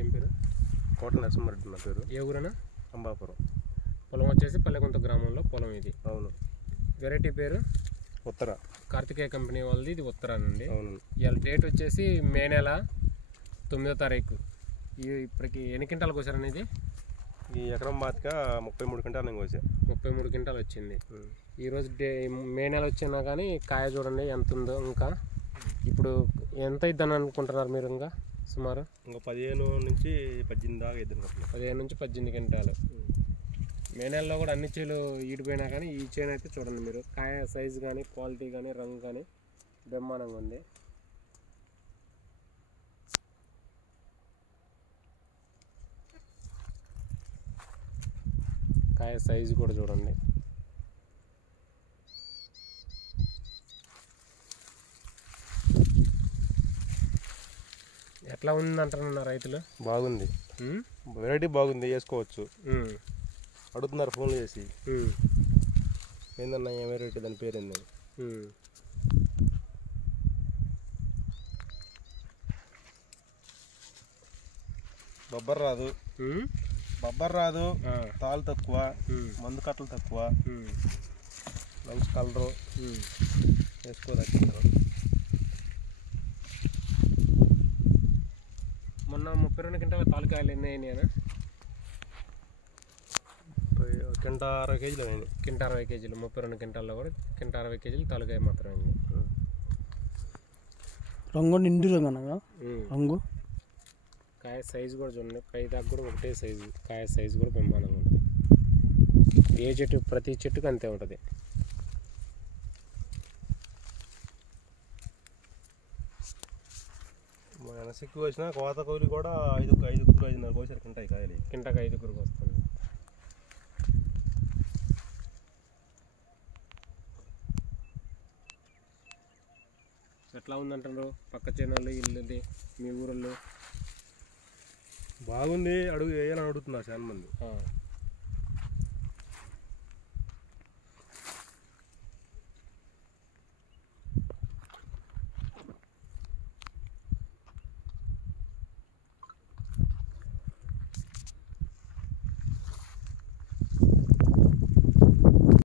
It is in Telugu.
ఏం పేరు? కోట నరసింహారెడ్డి నా పేరు. ఏ ఊరనా? అంబాపురం. పొలం వచ్చేసి పల్లెకొంత గ్రామంలో పొలం ఇది. అవును. వెరైటీ పేరు ఉత్తర. కార్తికేయ కంపెనీ వాళ్ళది. ఇది ఉత్తరానండి. అవును. ఇవాళ డేట్ వచ్చేసి మే నెల 9వ తారీఖు. ఇప్పటికి ఎన్ని క్వింటాలకు వచ్చారని? ఇది ఈ ఎకరం మాతిక 33 క్వింటాలు కోసా. 33 క్వింటాలు వచ్చింది. ఈరోజు మే నెల వచ్చినా కానీ కాయ చూడండి ఎంత ఉందో. ఇంకా ఇప్పుడు ఎంత ఇద్దని అనుకుంటున్నారు మీరు? ఇంకా సుమారు ఇంకా 15 నుంచి 18 దాకా ఇద్దాం. 15 నుంచి 18 క్వింటాలు. మే నెలలో కూడా అన్ని చేలు ఈడిపోయినా కానీ ఈ చేను అయితే చూడండి మీరు, కాయ సైజు కానీ క్వాలిటీ కానీ రంగు కానీ బ్రహ్మాండంగా ఉంది. కాయ సైజు కూడా చూడండి. ఎట్లా ఉంది అంటున్నారు రైతులు? బాగుంది, వెరైటీ బాగుంది, వేసుకోవచ్చు అడుగుతున్నారు ఫోన్లు చేసి. ఏందన్నా ఏ వెరైటీ, దాని పేరు ఏందని. బొబ్బర్ రాదు, తాళ్ళు తక్కువ, మందు కట్టలు తక్కువ, మంచి కలరు, వేసుకోదగ్గ. మొన్న 32 క్వింటాల తాలూకాయలు ఎన్ని అయినాయనా? కింట 60 కేజీలు అయినాయి. కింట 60 కేజీలు. 32 క్వింటాల్లో కూడా కింట 60 కేజీలు తాలూకాయ మాత్రమే అయింది. రంగు నిండు రంగు, రంగు కాయ సైజు కూడా చూడండి. పై దాకా కూడా ఒకటే సైజు. కాయ సైజు కూడా బ్రహ్మాండంగా ఉంటుంది. ఏ చెట్టు ప్రతి చెట్టుకు అంతే ఉంటుంది. మనసుకి వచ్చిన కోత కూలి కూడా 5-5 కోసారు. కింటకి కాయలు, కింటకు 5 వస్తుంది. ఎట్లా ఉందంటారు పక్క చేనాలు, ఇల్లుది, మీ ఊళ్ళో? బాగుంది, అడుగు వేయాలని అడుగుతున్నారు చాలా మంది.